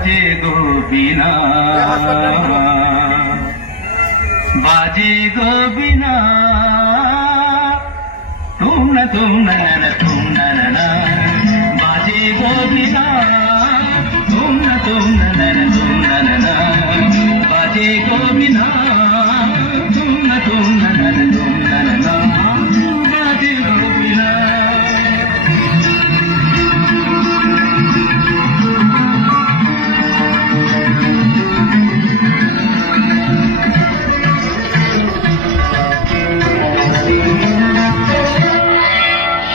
বাজে গো বিনা, বাজে গো বিনা, তুম না না বাজে গো বিনা, তুম না বাজে গো বিনা, তুম না বাজে গো বিনা।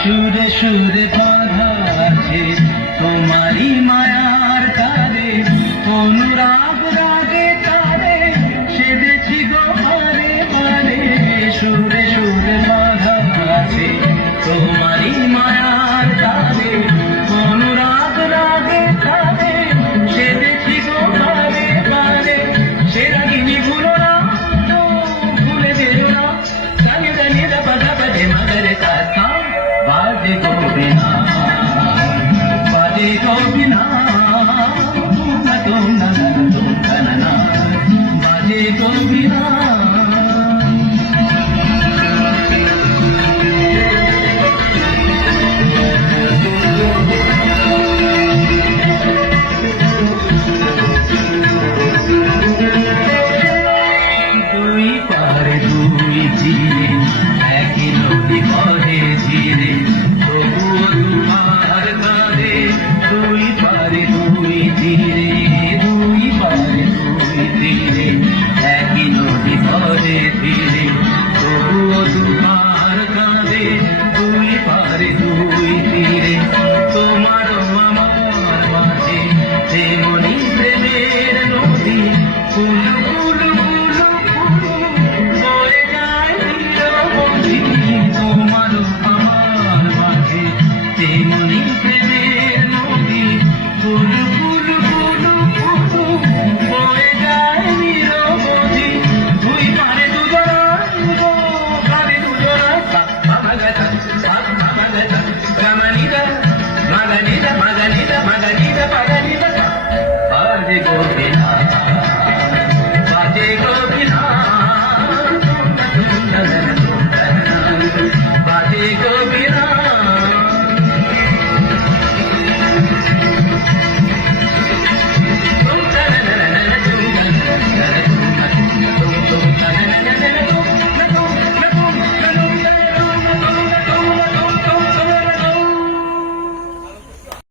সুরে সুরে বাঁধা আছে তোমারি মায়ার তারে, অনুরাগ রাগে তারে সেদেছি গো বারে বারে। সুরে সুরে বাঁধা আছে তোমারি মায়ার তারে, অনুরাগ রাগে তারে সেদেছি গো বারে বারে। সে রাগিনী ভুলো না, ভুলে যেও না, জানি জানি দাবা দাবা দে মাগরে কাথা। বাজে গো বিনা, বাজে গো বিনা, তুম না বাজে গো বিনা। দুই পারে দুই ঝিরে, একই নদী বহে ঝিরে, তবুও দুহার কাঁধে। দুই পারে দুই ঝিরে, দুই পারে দুই ঝিরে, একই নদী বহে ঝিরে, তবুও দুহার কাঁধে। দুই পারে দুই ঝিরে, তোমার আমার মাঝে যেমনি প্রেমের নদী, ফুল ফুল তেমনি প্রেমের নদী, ফুল ফুল ফুল ফুল বয়ে যায় নিরবধি। দুই পারে দুজনায় কাঁধে দুজনায়, মাগানিদা মাগানিদা মাগানিদা মাগানিদা